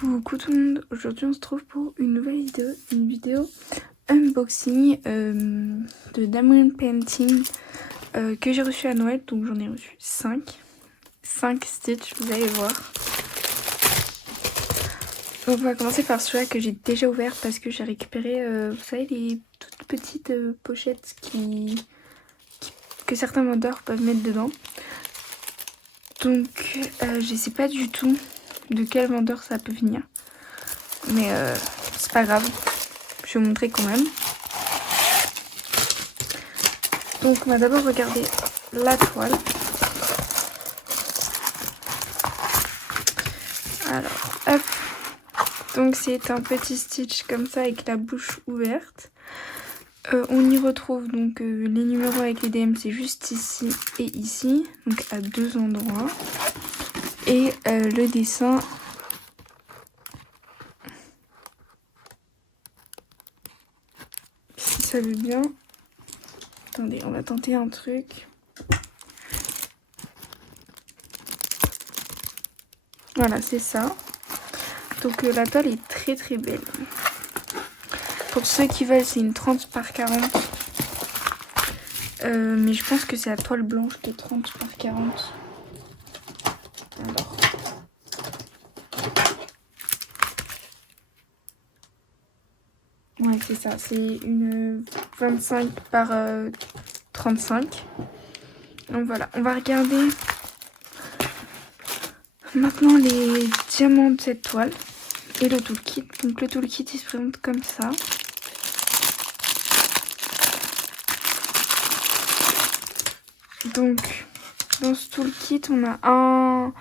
Coucou tout le monde, aujourd'hui on se trouve pour une nouvelle vidéo, unboxing de Diamond Painting que j'ai reçu à Noël, donc j'en ai reçu 5 Stitch, vous allez voir. Donc on va commencer par celui-là que j'ai déjà ouvert parce que j'ai récupéré, vous savez, les toutes petites pochettes que certains vendeurs peuvent mettre dedans. Donc je sais pas du tout de quel vendeur ça peut venir, mais c'est pas grave, je vais vous montrer quand même. Donc on va d'abord regarder la toile. Alors hop, donc c'est un petit Stitch comme ça avec la bouche ouverte. On y retrouve donc les numéros avec les DMC juste ici et ici, donc à 2 endroits. Et le dessin si ça veut bien. Attendez, on va tenter un truc. Voilà, c'est ça. Donc la toile est très très belle. Pour ceux qui veulent, c'est une 30 par 40. Mais je pense que c'est la toile blanche de 30 par 40. Alors. Ouais, c'est ça. C'est une 25 par 35. Donc voilà, on va regarder maintenant les diamants de cette toile et le toolkit. Donc le toolkit il se présente comme ça. Donc dans ce toolkit on a un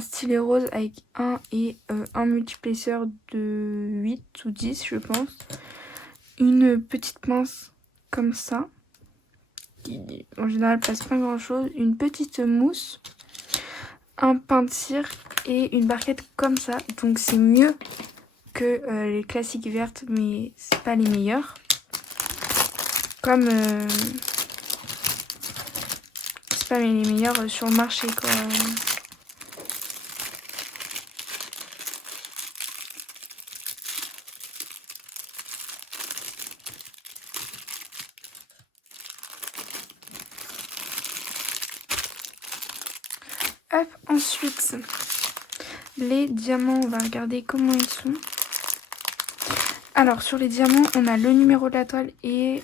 stylet rose avec un multiplesseur de 8 ou 10 je pense. Une petite pince comme ça qui en général passe pas grand chose. Une petite mousse, un pain de cire et une barquette comme ça. Donc c'est mieux que les classiques vertes, mais c'est pas les meilleurs. Comme c'est pas les meilleurs sur le marché quoi. Hop, ensuite les diamants, on va regarder comment ils sont. Alors sur les diamants, on a le numéro de la toile et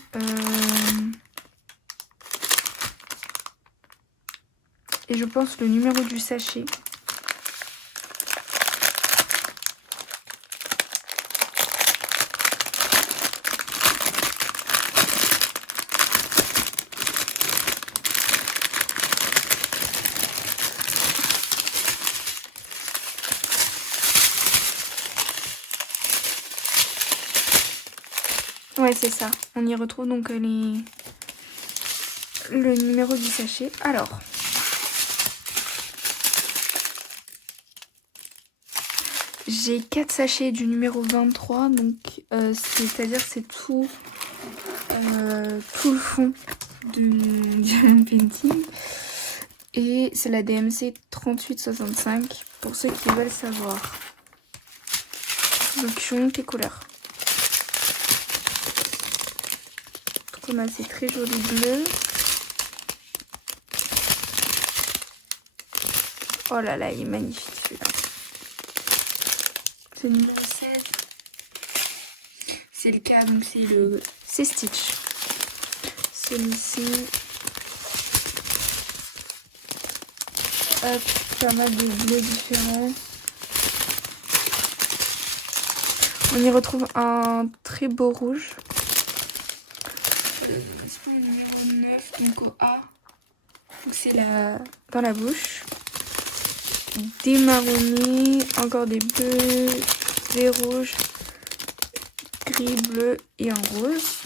je pense le numéro du sachet. Ouais, c'est ça. On y retrouve donc le numéro du sachet. Alors, j'ai 4 sachets du numéro 23, donc c'est-à-dire c'est tout le fond de Diamond Painting. Et c'est la DMC 3865 pour ceux qui veulent savoir. Donc je montre les couleurs. On a ces très jolis bleus. Oh là là, il est magnifique celui-là. C'est le numéro 16. C'est le cas, donc c'est Stitch. Celui-ci. Hop, pas mal de bleus différents. On y retrouve un très beau rouge. C'est le numéro 9, donc au A. Donc c'est dans la bouche. Des marronnés, encore des bleus, des rouges, gris, bleu et un rose.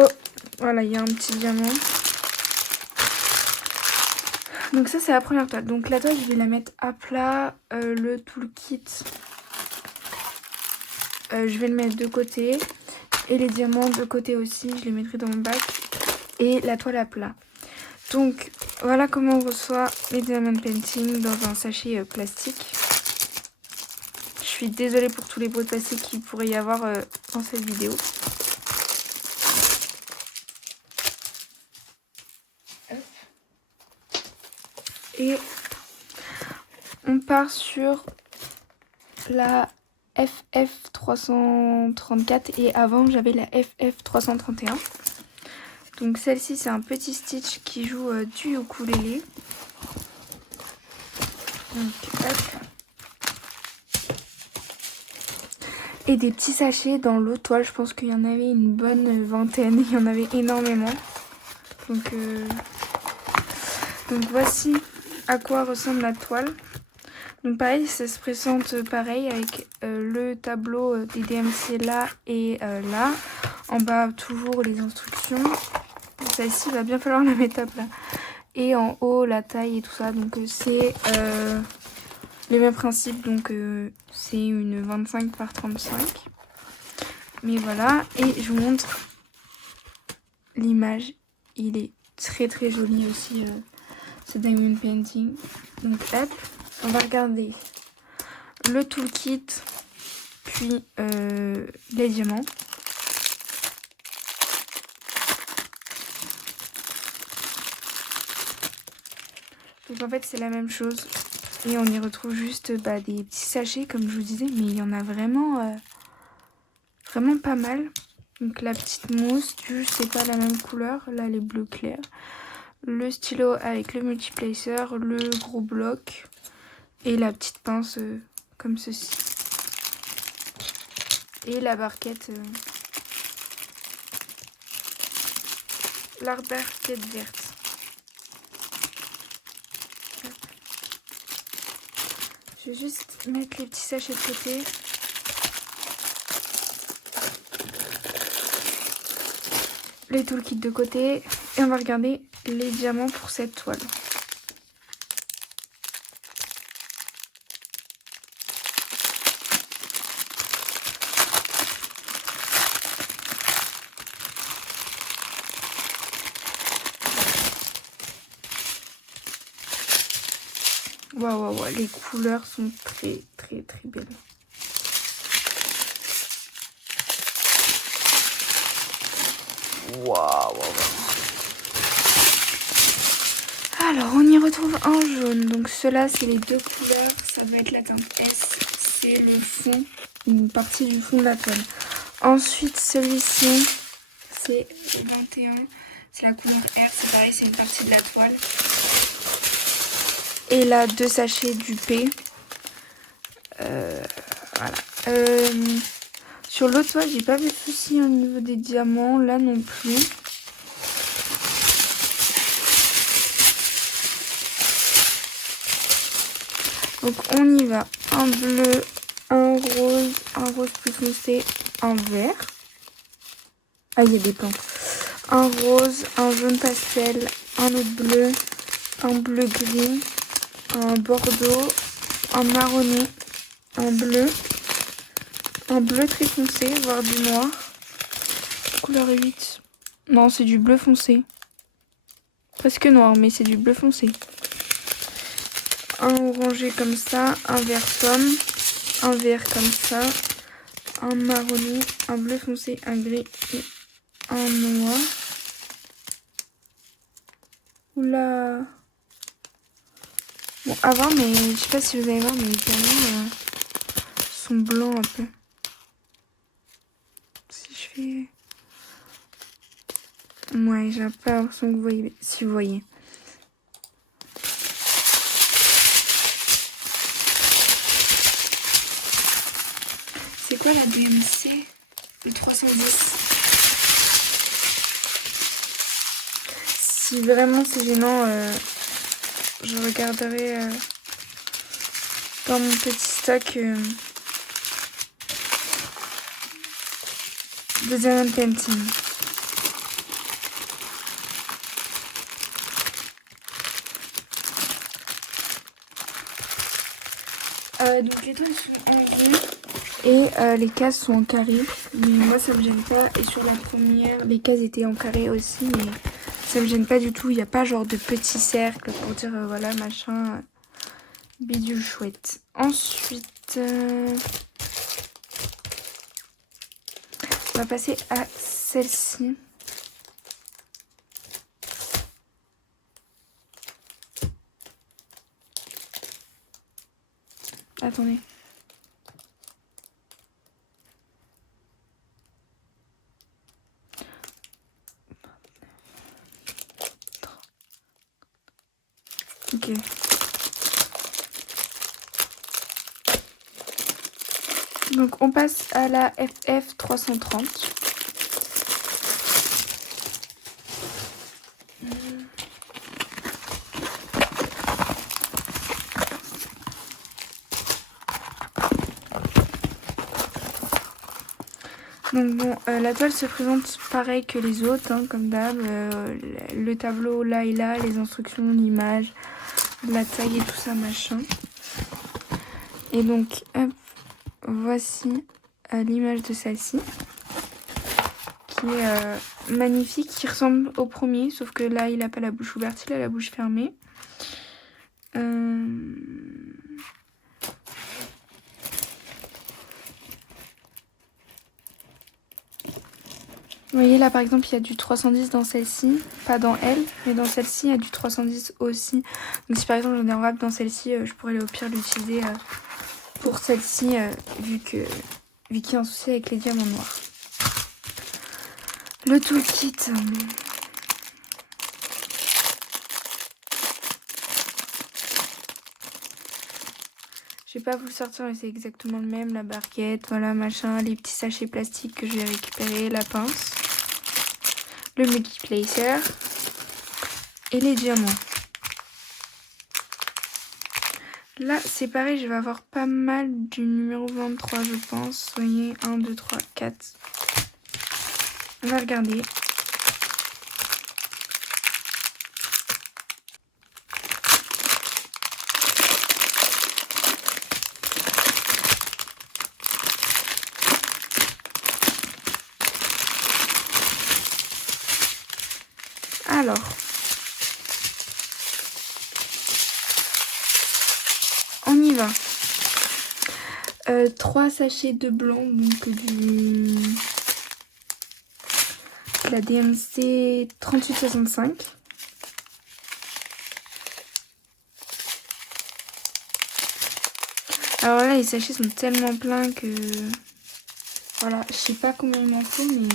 Oh, voilà, il y a un petit diamant. Donc ça c'est la première toile. Donc la toile je vais la mettre à plat. Le toolkit je vais le mettre de côté. Et les diamants de côté aussi, je les mettrai dans mon bac. Et la toile à plat. Donc voilà comment on reçoit les diamond painting dans un sachet plastique. Je suis désolée pour tous les bruits de plastique qu'il pourrait y avoir dans cette vidéo. Et on part sur la FF334 et avant j'avais la FF331. Donc celle-ci c'est un petit Stitch qui joue du ukulélé. Donc hop. Et des petits sachets dans l'autre toile, je pense qu'il y en avait une bonne vingtaine, il y en avait énormément. Donc voici à quoi ressemble la toile. Donc pareil, ça se présente pareil avec le tableau des DMC là et là. En bas, toujours les instructions. Celle-ci, va bien falloir la mettre à plat. Et en haut, la taille et tout ça. Donc c'est les mêmes principes. Donc c'est une 25 par 35. Mais voilà. Et je vous montre l'image. Il est très très joli aussi, ce diamond painting. Donc hop. On va regarder le toolkit, puis les diamants. Donc en fait c'est la même chose et on y retrouve juste des petits sachets comme je vous disais, mais il y en a vraiment, vraiment pas mal. Donc la petite mousse, c'est pas la même couleur, là elle est bleu clair. Le stylo avec le multiplacer, le gros bloc. Et la petite pince comme ceci. Et la barquette. La barquette verte. Hop. Je vais juste mettre les petits sachets de côté. Les toolkits de côté. Et on va regarder les diamants pour cette toile. Waouh, les couleurs sont très très très belles. Waouh. Alors on y retrouve un jaune. Donc ceux-là c'est les deux couleurs. Ça va être la teinte S. C'est le fond, une partie du fond de la toile. Ensuite celui-ci c'est 21. C'est la couleur R. C'est pareil, c'est une partie de la toile. Et là, 2 sachets du P. Voilà. Sur l'autre toile, j'ai pas vu de soucis au niveau des diamants. Là non plus. Donc on y va. Un bleu, un rose plus foncé, un vert. Ah, il y a des plans. Un rose, un jaune pastel, un autre bleu, un bleu gris, un bordeaux, un marronné, un bleu très foncé, voire du noir. Couleur 8. Non, c'est du bleu foncé. Presque noir, mais c'est du bleu foncé. Un orangé comme ça, un vert pomme, un vert comme ça, un marronné, un bleu foncé, un gris et un noir. Oula. Bon, à voir, mais je sais pas si vous allez voir, mais les diamants sont blancs un peu. Si je fais... Ouais, j'ai un peu l'impression que vous voyez, si vous voyez. C'est quoi la DMC? Le 310. Si vraiment c'est gênant, je regarderai dans mon petit stock de diamond painting. Donc les toiles sont en rond et les cases sont en carré. Mais moi ça me gêne pas. Et sur la première, les cases étaient en carré aussi. Mais ça me gêne pas du tout. Il n'y a pas genre de petits cercles pour dire voilà machin bidule chouette. Ensuite, on va passer à celle-ci. Attendez. Ok. Donc on passe à la FF 330. Donc bon, la toile se présente pareil que les autres, hein, comme d'hab. Le tableau là et là, les instructions, l'image, la taille et tout ça, machin. Et donc, hop, voici l'image de celle-ci, qui est magnifique, qui ressemble au premier, sauf que là, il n'a pas la bouche ouverte, il a la bouche fermée. Vous voyez là par exemple il y a du 310 dans celle-ci, pas dans elle, mais dans celle-ci il y a du 310 aussi. Donc si par exemple j'en ai un wrap dans celle-ci, je pourrais au pire l'utiliser pour celle-ci vu qu'il y a un souci avec les diamants noirs. Le toolkit. Je vais pas vous le sortir mais c'est exactement le même, la barquette, voilà machin, les petits sachets plastiques que j'ai récupérés, la pince. Le multiplacer et les diamants. Là, c'est pareil, je vais avoir pas mal du numéro 23, je pense. Voyez, 1, 2, 3, 4. On va regarder. Alors, on y va. 3 sachets de blanc, donc la DMC 3865. Alors là, les sachets sont tellement pleins que... Voilà, je sais pas combien il m'en faut, mais...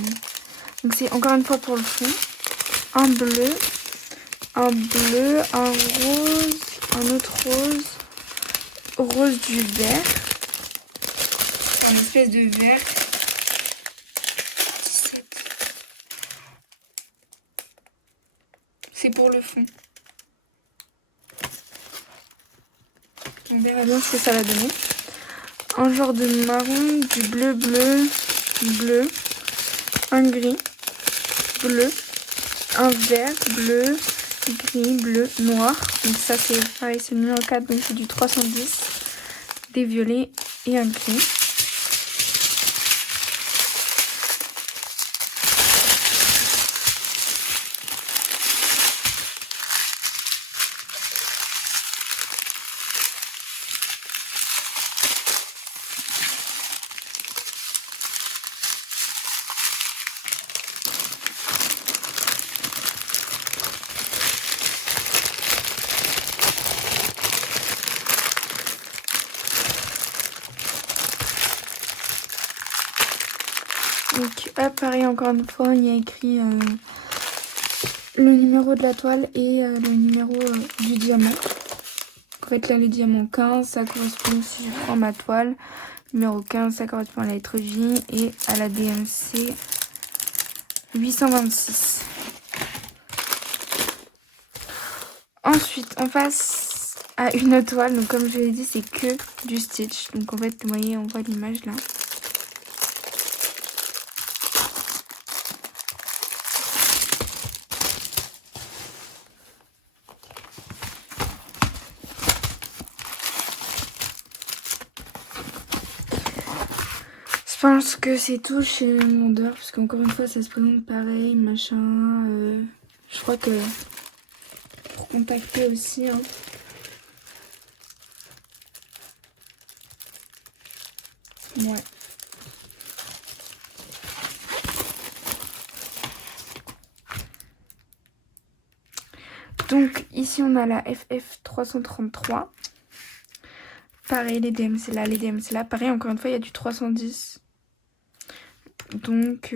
Donc c'est encore une fois pour le fond. Un bleu, un rose, un autre rose, rose du vert. C'est une espèce de vert. 17. C'est pour le fond. On verra bien ce que ça va donner. Un genre de marron, du bleu, bleu, un gris, bleu, un vert, bleu, gris, bleu, noir. Donc ça c'est pareil, c'est le numéro 4, donc c'est du 310. Des violets et un gris. Donc hop, pareil encore une fois, il y a écrit le numéro de la toile et le numéro du diamant. En fait là le diamant 15, ça correspond, si je prends ma toile, numéro 15, ça correspond à la lettre J et à la DMC 826. Ensuite on passe à une autre toile, donc comme je l'ai dit c'est que du stitch. Donc en fait vous voyez, on voit l'image là. pense que c'est tout chez le vendeur, parce qu'encore une fois, ça se présente pareil, machin. Je crois que pour contacter aussi, hein. Ouais. Donc ici on a la FF333. Pareil, les DMC là, les DMC là. Pareil, encore une fois, il y a du 310. Donc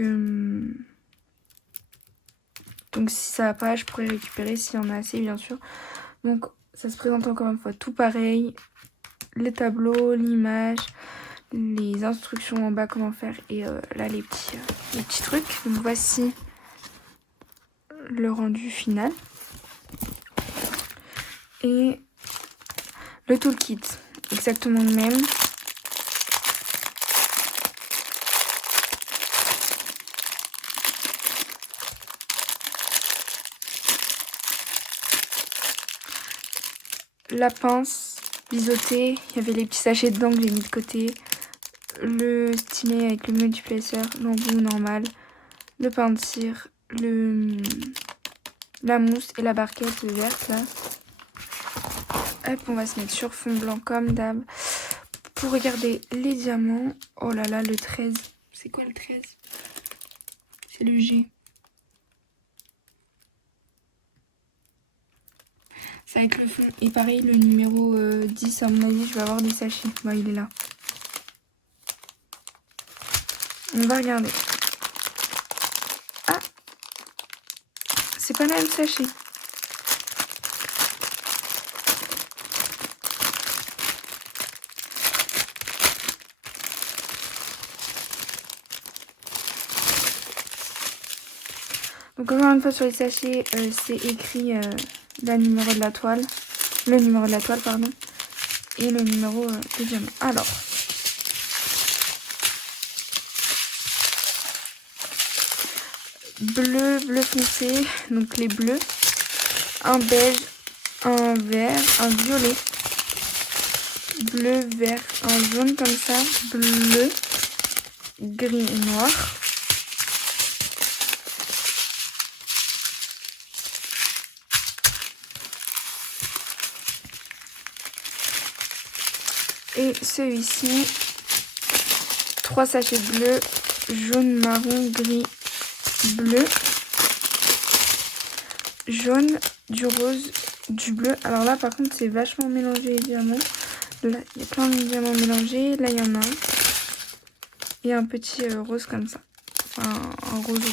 si ça va pas, je pourrais récupérer s'il y en a assez, bien sûr. Donc ça se présente encore une fois tout pareil. Les tableaux, l'image, les instructions en bas, comment faire. Et là, les petits trucs. Donc voici le rendu final. Et le toolkit, exactement le même. La pince biseautée, il y avait les petits sachets dedans que j'ai mis de côté. Le stylet avec le multiplaceur, l'embout normal, le pain de cire, la mousse et la barquette verte là. Hop, on va se mettre sur fond blanc comme d'hab. Pour regarder les diamants, oh là là, le 13. C'est quoi le 13? C'est le G. C'est avec le fond. Et pareil, le numéro 10, à mon avis, je vais avoir des sachets. Bon, il est là. On va regarder. Ah, c'est pas le même sachet. Donc encore une fois sur les sachets, c'est écrit le numéro de la toile, pardon, et le numéro de diamant. Alors, bleu foncé, donc les bleus, un beige, un vert, un violet, bleu, vert, un jaune comme ça, bleu, gris et noir. Et celui-ci, 3 sachets bleus, jaune, marron, gris, bleu, jaune, du rose, du bleu. Alors là, par contre, c'est vachement mélangé les diamants. Là, il y a plein de diamants mélangés. Là, il y en a un. Et un petit rose comme ça. Enfin, un rose.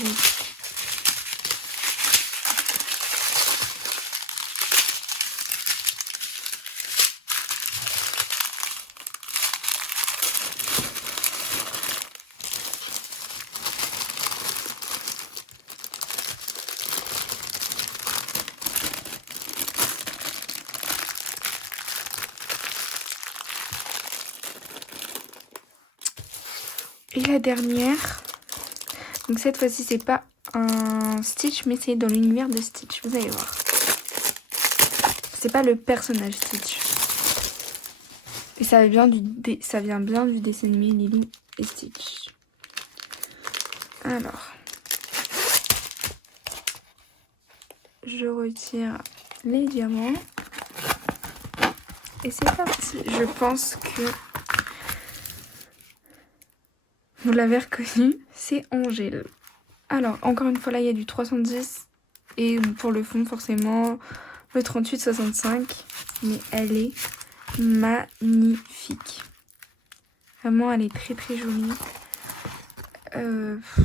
Et la dernière, donc cette fois-ci c'est pas un Stitch mais c'est dans l'univers de Stitch, vous allez voir. C'est pas le personnage Stitch. Et ça vient bien du dessin animé Lilo et Stitch. Alors, je retire les diamants. Et c'est parti. Je pense que vous l'avez reconnu, c'est Angèle. Alors, encore une fois, là, il y a du 310. Et pour le fond, forcément, le 38,65. Mais elle est magnifique. Vraiment, elle est très très jolie.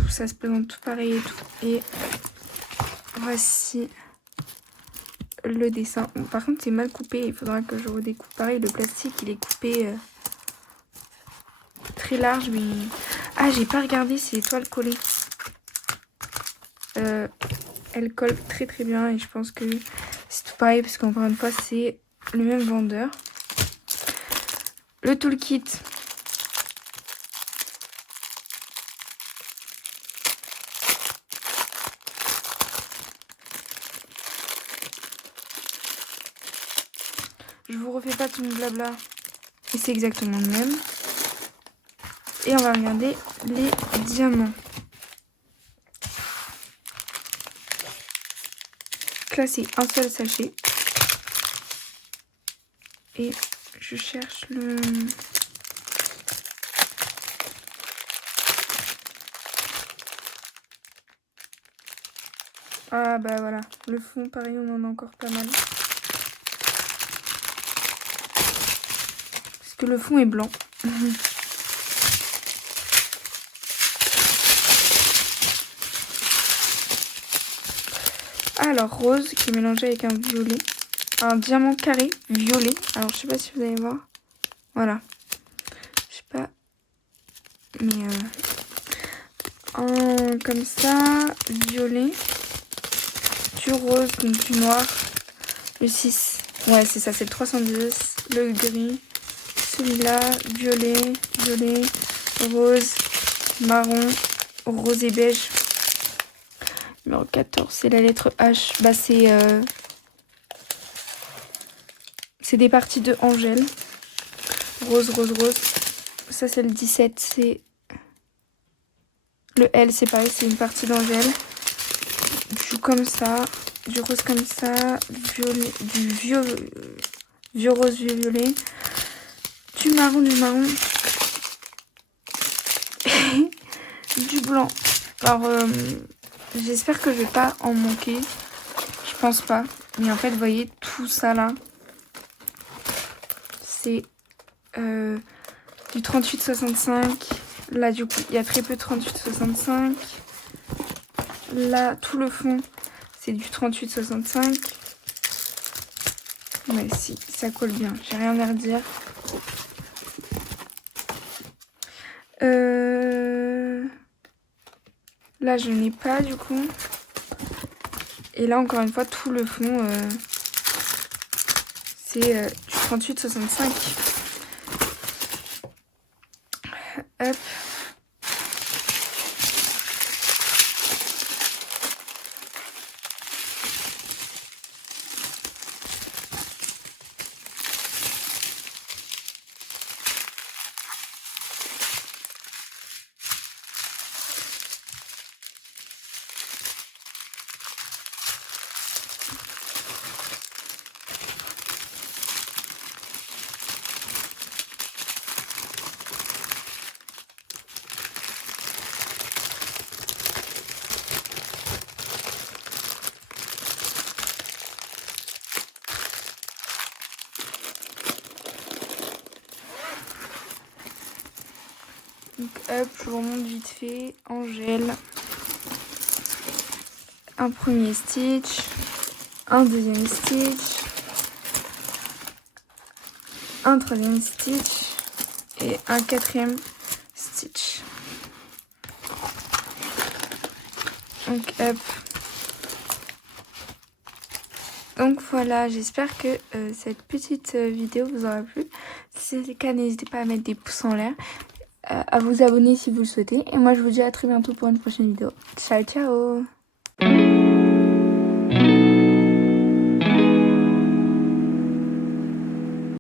Ça se présente tout pareil et tout. Et voici le dessin. Par contre, c'est mal coupé. Il faudra que je redécoupe. Pareil, le plastique, il est coupé très large. Mais... Ah, j'ai pas regardé si les toiles collées. Elle colle très très bien. Et je pense que c'est tout pareil. Parce qu'encore une fois, c'est le même vendeur. Le toolkit. Je vous refais pas tout mon blabla. Et c'est exactement le même. Et on va regarder les diamants. Classé un seul sachet. Et je cherche le... Ah bah voilà, le fond pareil on en a encore pas mal. Parce que le fond est blanc. Alors rose qui est mélangé avec un violet. Un diamant carré violet. Alors je sais pas si vous allez voir. Voilà. Je sais pas. Mais comme ça, violet. Du rose, donc du noir. Le 6. Ouais c'est ça, c'est le 310. Le gris. Celui-là, violet, violet, rose, marron, rose et beige. Numéro 14, c'est la lettre H. Bah c'est des parties de Angèle. Rose, rose, rose. Ça c'est le 17, c'est... Le L, c'est pareil, c'est une partie d'Angèle. Du comme ça, du rose comme ça, violet, du vieux rose, vieux violet. Du marron, du blanc. Alors, j'espère que je vais pas en manquer. Je pense pas. Mais en fait, vous voyez, tout ça là, c'est du 38,65. Là, du coup, il y a très peu de 38,65. Là, tout le fond, c'est du 38,65. Ouais, si, ça colle bien. J'ai rien à redire. Là, je n'ai pas, du coup. Et là, encore une fois, tout le fond, c'est du 38,65. Hop. Donc hop, je vous remonte vite fait. Angèle. Un premier stitch. Un deuxième stitch. Un troisième stitch. Et un quatrième stitch. Donc hop. Donc voilà, j'espère que cette petite vidéo vous aura plu. Si c'est le cas, n'hésitez pas à mettre des pouces en l'air. À vous abonner si vous le souhaitez. Et moi, je vous dis à très bientôt pour une prochaine vidéo. Ciao, ciao!